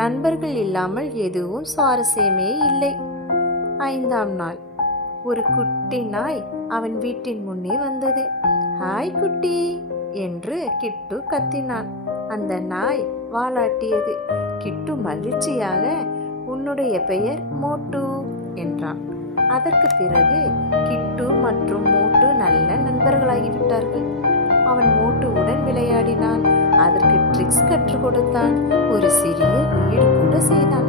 நண்பர்கள் இல்லாமல் எதுவும் சுவாரஸ்யமே இல்லை. 5ஆம் நாள். ஒரு குட்டி நாய் அவன் வீட்டின் முன்னே வந்தது. ஹாய் குட்டி என்று கிட்டு கத்தினான். அந்த நாய் வாலாட்டியது. கிட்டு மகிழ்ச்சியாக, உன்னுடைய பெயர் மோட்டு என்றான். அதற்கு பிறகு கிட்டு மற்றும் மோட்டு நல்ல நண்பர்களாகிவிட்டார்கள். அவன் மோட்டுவுடன் விளையாடினான். அதற்கு ட்ரிக்ஸ் கற்றுக் கொடுத்தான். ஒரு சிறிய வீடு கூட செய்தான்.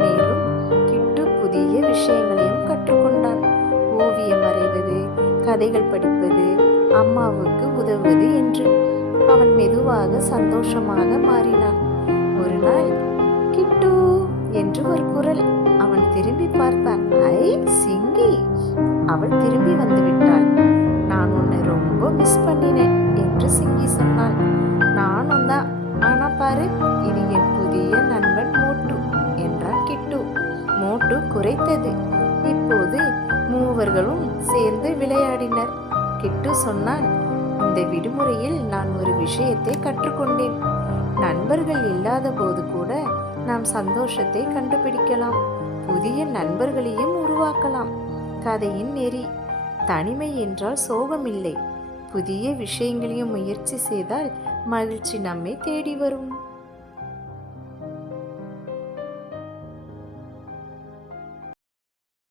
மேலும் கிட்டு புதிய விஷயங்களையும் கற்றுக்கொண்டான். ஓவியம் வரைவது, கதைகள் படிப்பது, அம்மாவுக்கு உதவுவது என்று. அவன் மெதுவாக சந்தோஷமாக மாறினான். ஒரு நாள் கிட்டு என்று ஒரு குரல். அவன் திரும்பி பார்த்தான். ஐ சிங்கி! அவள் திரும்பி வந்து விட்டாள். நான் உன்னை ரொம்ப மிஸ் பண்ணினேன் என்று சிங்கி சொன்னாள். நானும் தான். ஆனா பாரு, இது என் புதிய நண்பன் மோட்டு என்றான் கிட்டு. மோட்டு குரைத்தது. இப்போது மூவர்களும் சேர்ந்து விளையாடினர். கிட்டு சொன்னான், இந்த விடுமுறையில் நான் ஒரு விஷயத்தை கற்றுக்கொண்டேன். நண்பர்கள் இல்லாத போது கூட நாம் சந்தோஷத்தை கண்டுபிடிக்கலாம், புதிய நண்பர்களையும் உருவாக்கலாம். கதையின் நெறி: தனிமை என்றால் சோகமில்லை. புதிய விஷயங்களையும் முயற்சி செய்தால் மகிழ்ச்சி நம்மை தேடி வரும்.